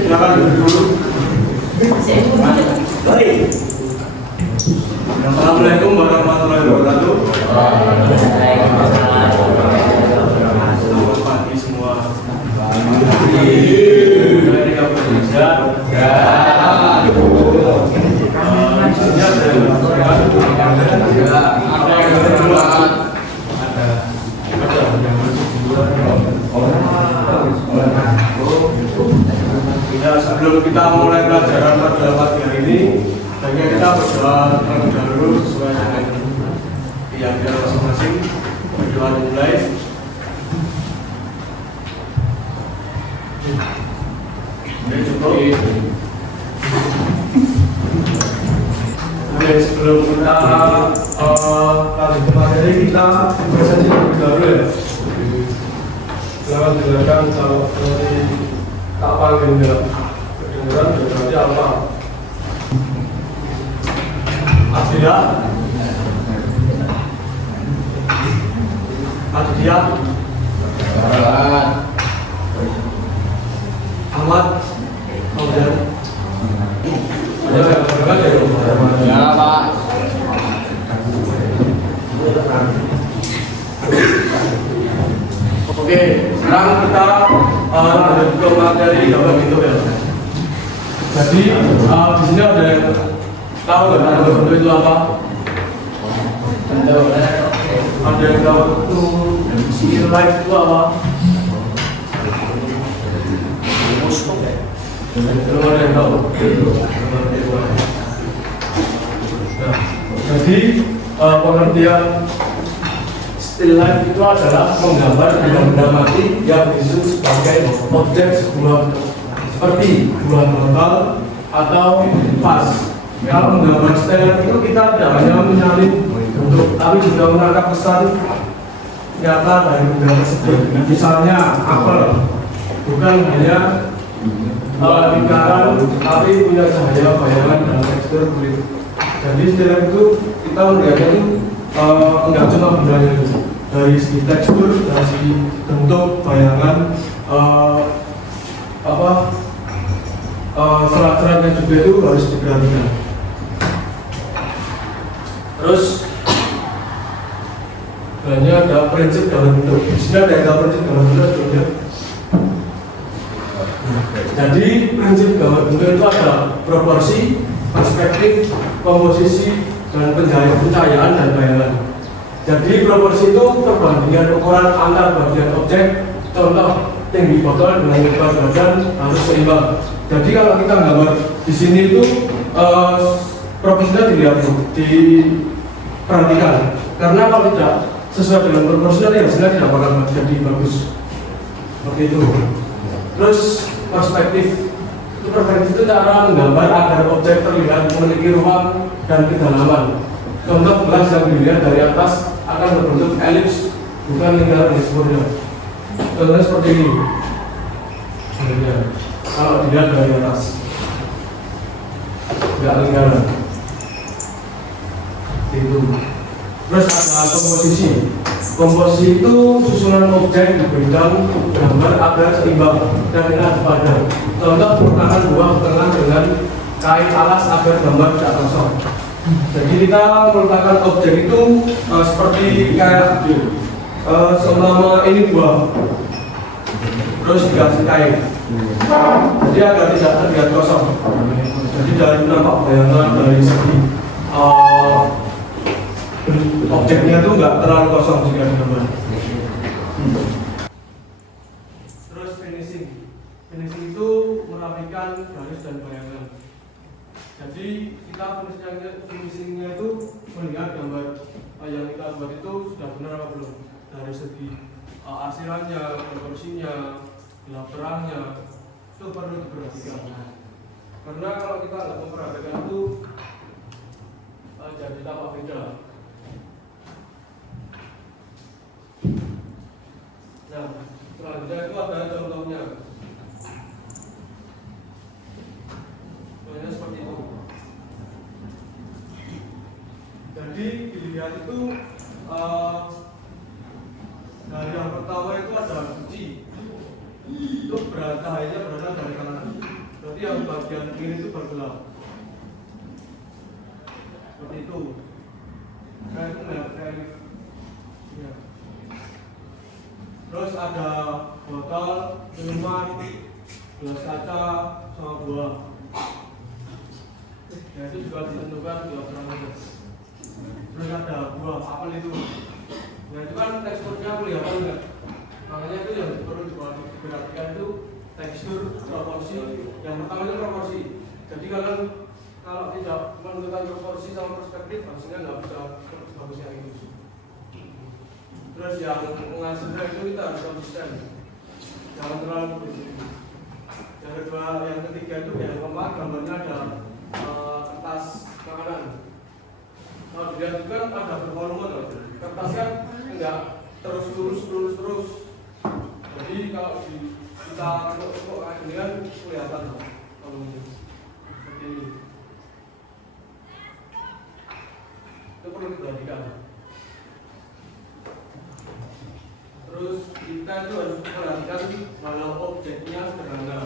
Silakan dulu. Baik. Assalamualaikum warahmatullahi wabarakatuh. Selamat pagi semua. Dari kampus Indonesia. Ya, sebelum kita mulai pelajaran pada pagi hari ini, baiknya kita berdoa terlebih dahulu sesuai dengan keyakinan masing-masing. Berdoa dimulai. Oke, cukup. Oke, sebelum kita lanjut ke materi, kita presentasi terlebih dahulu ya. Selamat dilakukan kalau tak panggil ya. Kedengeran berarti apa? Adria, Ahmad, kemudian ya Pak. Oke, sekarang kita lanjut ke materi gambar bentuk ya. Jadi di sini ada yang tahu nggak gambar bentuk itu apa? Ada yang tahu itu still life itu apa? Belum ada yang tahu. Nah, jadi pengertian still life itu adalah menggambar benda-benda mati yang disebut sebagai objek sebuah seperti buah mental atau vas. Kalau menggambar still life itu kita tidak hanya menyalin bentuk, tapi juga menangkap pesan nyata dari benda tersebut. Misalnya apel, bukan hanya lingkaran, tapi punya cahaya, bayangan, dan tekstur kulit. Jadi still life itu kita melihatnya itu enggak cuma bendanya itu, dari segi tekstur, dari segi bentuk, bayangan, serat-seratnya juga itu harus diperhatikan. Terus banyak ada prinsip dalam bentuk. Di sini ada prinsip dalam bentuk sebetulnya. Jadi prinsip gambar bentuk itu ada proporsi, perspektif, komposisi, dan pencahayaan dan bayangan. Jadi proporsi itu perbandingan ukuran antar bagian objek. Contoh, tinggi botol dengan lebar badan harus seimbang. Jadi kalau kita gambar di sini itu proporsinya diperhatikan. Karena kalau tidak sesuai dengan proporsinya, ya hasilnya tidak bakal jadi bagus. Seperti itu. Terus perspektif itu cara menggambar agar objek terlihat memiliki ruang dan kedalaman. Contoh gelas yang dilihat dari atas akan berbentuk elips, bukan lingkaran yang sempurna. Contohnya seperti ini. Kalau dilihat dari atas, tidak lingkaran. Itu. Terus ada komposisi. Komposisi itu susunan objek di bidang gambar agar seimbang dan tidak sepadan. Contoh menggunakan buah tengah dengan kain alas agar gambar tidak kosong. Jadi kita meletakkan objek itu seperti kayak selama ini buah, terus dikasih kain. Jadi agar tidak terlihat kosong. Jadi dari nampak bayangan dari segi objeknya itu nggak terlalu kosong jika digambar. Terus finishing itu merapikan garis dan bayangan. Jadi kita finishingnya itu melihat gambar yang kita buat itu sudah benar apa belum, dari segi arsirannya, proporsinya, gelap terangnya, itu perlu diperhatikan. Karena kalau kita nggak memperhatikan itu jadi tampak beda. Nah, selanjutnya itu ada contohnya. Contohnya seperti itu. Jadi dilihat itu dari yang pertama itu ada kunci. itu cahayanya berasal dari kanan. Berarti yang bagian kiri itu bergelap. Seperti itu. Saya itu melihat ya. Terus ada botol, minuman, gelas kaca, sama buah. Ya itu juga ditentukan dua parameter. Terus ada buah apel itu. Nah itu kan teksturnya kelihatan enggak? Makanya itu yang perlu diperhatikan itu tekstur, proporsi. Yang pertama itu proporsi. Jadi kalau tidak menentukan proporsi sama perspektif, hasilnya nggak bisa bagus yang itu. Terus yang menghasilkan itu kita harus konsisten, jangan terlalu berbeda. Yang kedua, yang ketiga itu yang keempat gambarnya ada kertas makanan. Kalau dilihat juga ada bervolume loh. Kertas kan enggak terus lurus. Jadi kalau kita kok kayak gini kan kelihatan kalau seperti ini. Itu perlu diperhatikan. Terus kita itu harus memperhatikan walau objeknya sederhana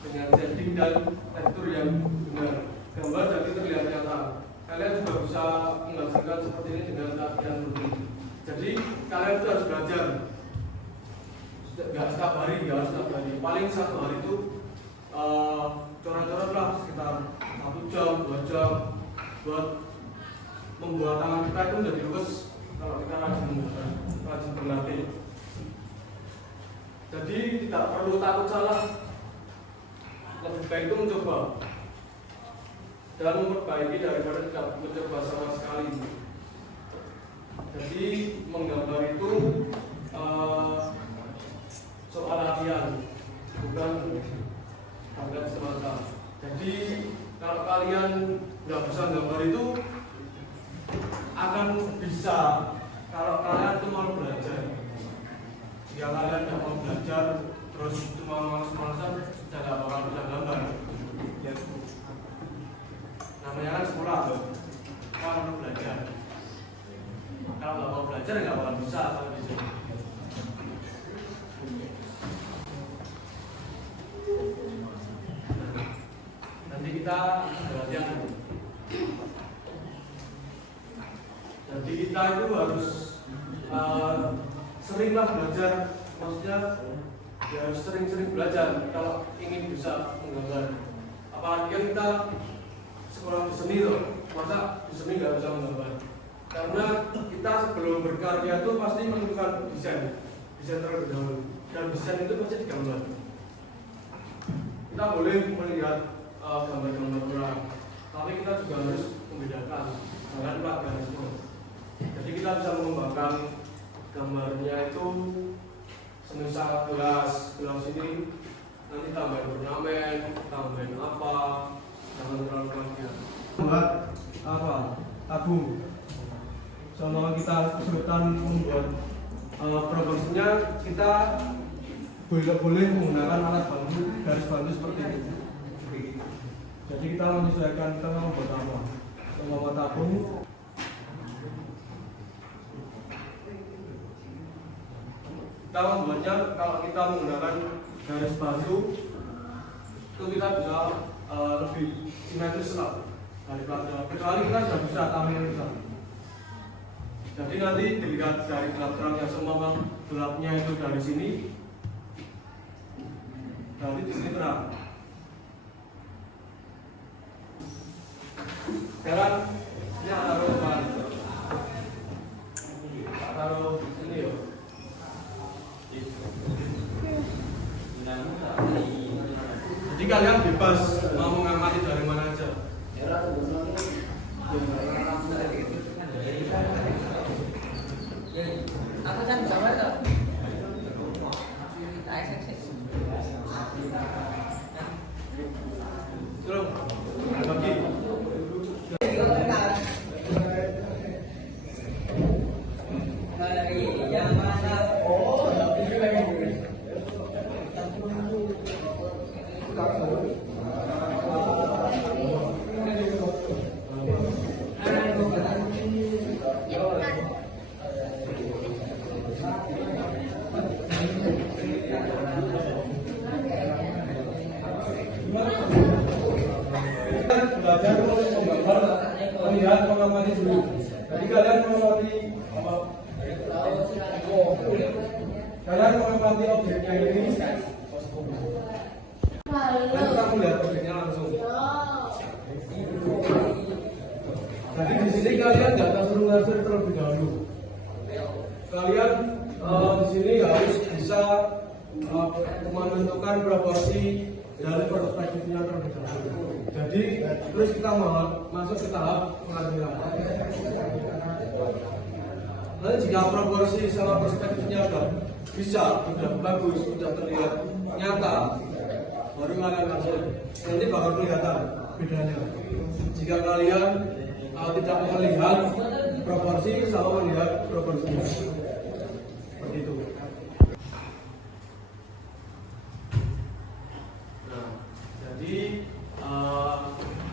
dengan setting dan tekstur yang benar. Gambar jadi terlihat nyata. Kalian juga bisa menghasilkan seperti ini dengan latihan rutin. Jadi kalian itu harus belajar. Nggak setiap hari. Paling satu hari itu coret-coret lah sekitar 1 jam, 2 jam buat membuat tangan kita itu menjadi luwes kalau kita rajin berlatih. Jadi tidak perlu takut salah, lebih baik itu mencoba dan memperbaiki daripada tidak mencoba sama sekali. Jadi menggambar itu soal latihan, bukan target semata. Jadi kalau kalian nggak bisa gambar itu akan bisa kalau kalian itu mau belajar. Ya kalian tidak mau belajar terus cuma males-malesan, tidak bakal bisa gambar. Ya. Namanya kan sekolah, kita perlu belajar. Kalau nggak mau belajar nggak bakal bisa kalau bisa. Nanti kita belajar. Jadi kita itu harus seringlah belajar, maksudnya ya harus sering-sering belajar kalau ingin bisa menggambar. Apalagi kan kita sekolah di seni loh, masa di seni nggak bisa menggambar? Karena kita sebelum berkarya itu pasti menentukan desain terlebih dahulu, dan desain itu pasti digambar. Kita boleh melihat gambar-gambar orang, tapi kita juga harus membedakan jangan pluralisme. Jadi kita bisa mengembangkan gambarnya itu semisal gelas ini nanti tambahin ornamen, tambahin apa, jangan terlalu panjang. Buat apa? Tabung. Sama kita kesulitan membuat proporsinya, kita boleh menggunakan alat bantu, garis bantu seperti ini. Jadi kita menyesuaikan kita mau buat apa. Kalau mau tabung, kita membuatnya kalau kita menggunakan garis bantu itu kita bisa lebih simetris lah dari belakang. Kecuali kita sudah bisa tampil misalnya. Jadi nanti dilihat dari gelap terangnya, semua gelapnya itu dari sini, nanti di sini terang. Sekarang ini taruh mana? Taruh sini ya. Jadi kalian bebas mau mengamati dari mana aja. Aku kan gambar tuh. Terus bagi. Yang mana? Oh, mengamati dulu. Jadi kalian mengamati apa? Kalian mengamati objeknya ini. Dan kita melihat objeknya langsung. Jadi di sini kalian nggak langsung terlebih dahulu. Kalian di sini harus bisa menentukan proporsi dari perspektifnya terlebih dahulu. Jadi terus kita masuk ke tahap pengambilan. Nanti jika proporsi sama perspektifnya sudah bagus, sudah terlihat nyata, baru kalian langsung nanti bakal kelihatan bedanya. Jika kalian tidak melihat proporsi sama melihat proporsinya, seperti itu. Nah, jadi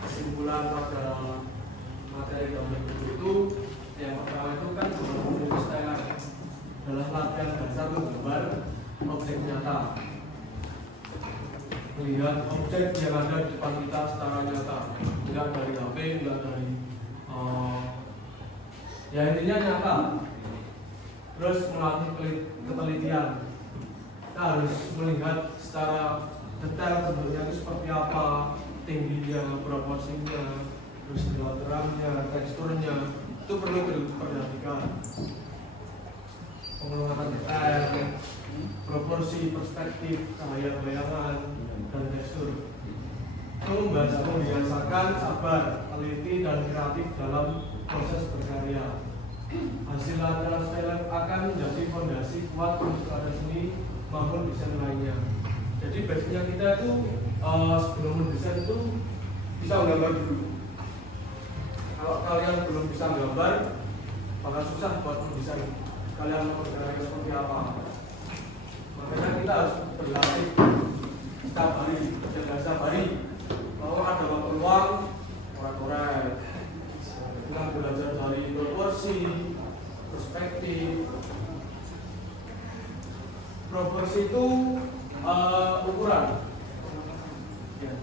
kesimpulan pada materi gambar itu yang pertama itu kan sebenarnya style adalah latihan dasar menggambar objek nyata. Melihat objek yang ada di depan kita secara nyata, enggak dari HP, enggak dari ya intinya nyata. Terus melatih ketelitian. Kita harus melihat secara detail sebenarnya itu seperti apa, tingginya, proporsinya, terus gelap terangnya, teksturnya, itu perlu diperhatikan. Pengelolaan detail, proporsi, perspektif, cahaya bayangan, dan tekstur. Itu membiasakan sabar, teliti, dan kreatif dalam proses berkarya. Hasil latihan style akan menjadi fondasi kuat untuk karya seni maupun desain lainnya. Jadi basicnya kita itu sebelum mendesain itu bisa menggambar dulu. Kalau kalian belum bisa menggambar, bakal susah buat mendesain. Kalian mau berkarya seperti apa? Makanya kita harus berlatih setiap hari, setiap hari. Kalau ada waktu luang, korek-korek. Kita belajar dari proporsi, perspektif. Proporsi itu ukuran. Ya.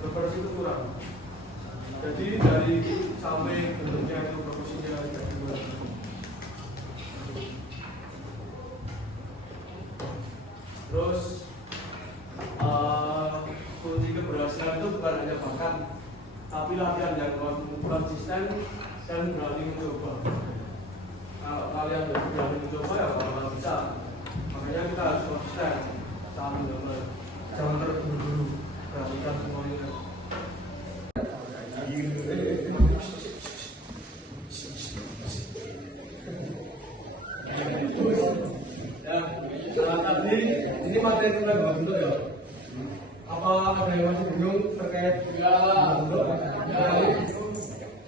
Proporsi itu ukuran. Jadi dari sampai bentuknya itu proporsinya kayak gimana. Terus kunci keberhasilan itu bukan hanya bakat, tapi latihan yang konsisten dan berani mencoba. Kalau kalian berani mencoba ya bakal bisa. Makanya kita harus konsisten saat mencoba. Jangan terburu-buru, perhatikan semuanya. Nah, tadi ini materi tentang bentuk ya. Apa ada yang masih bingung terkait bentuk?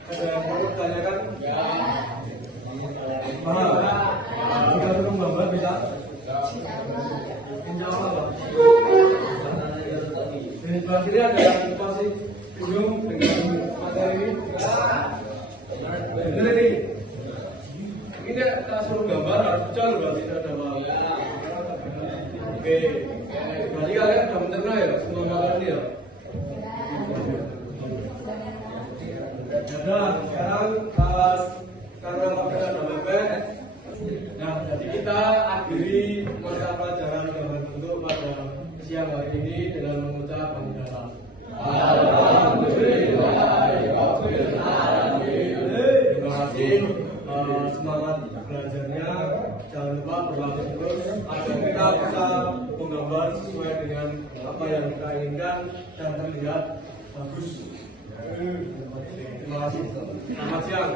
Ada yang mau ditanyakan? Paham? Jika belum gambar bisa? Insya Allah. Di sebelah kiri ada yang masih bingung dengan materi ini? Benar ini? Ini kita suruh gambar harus betul berarti ada mau. Oke, berarti kalian sudah mencerna ya semua materi ini ya? Nah, sekarang karena waktunya sudah mepet, nah jadi kita akhiri mata pelajaran gambar bentuk pada siang hari ini dengan mengucap hamdalah. Terima kasih, semangat belajarnya, jangan lupa berlatih terus agar kita bisa menggambar sesuai dengan apa yang kita inginkan dan terlihat bagus. Terima kasih. Selamat siang.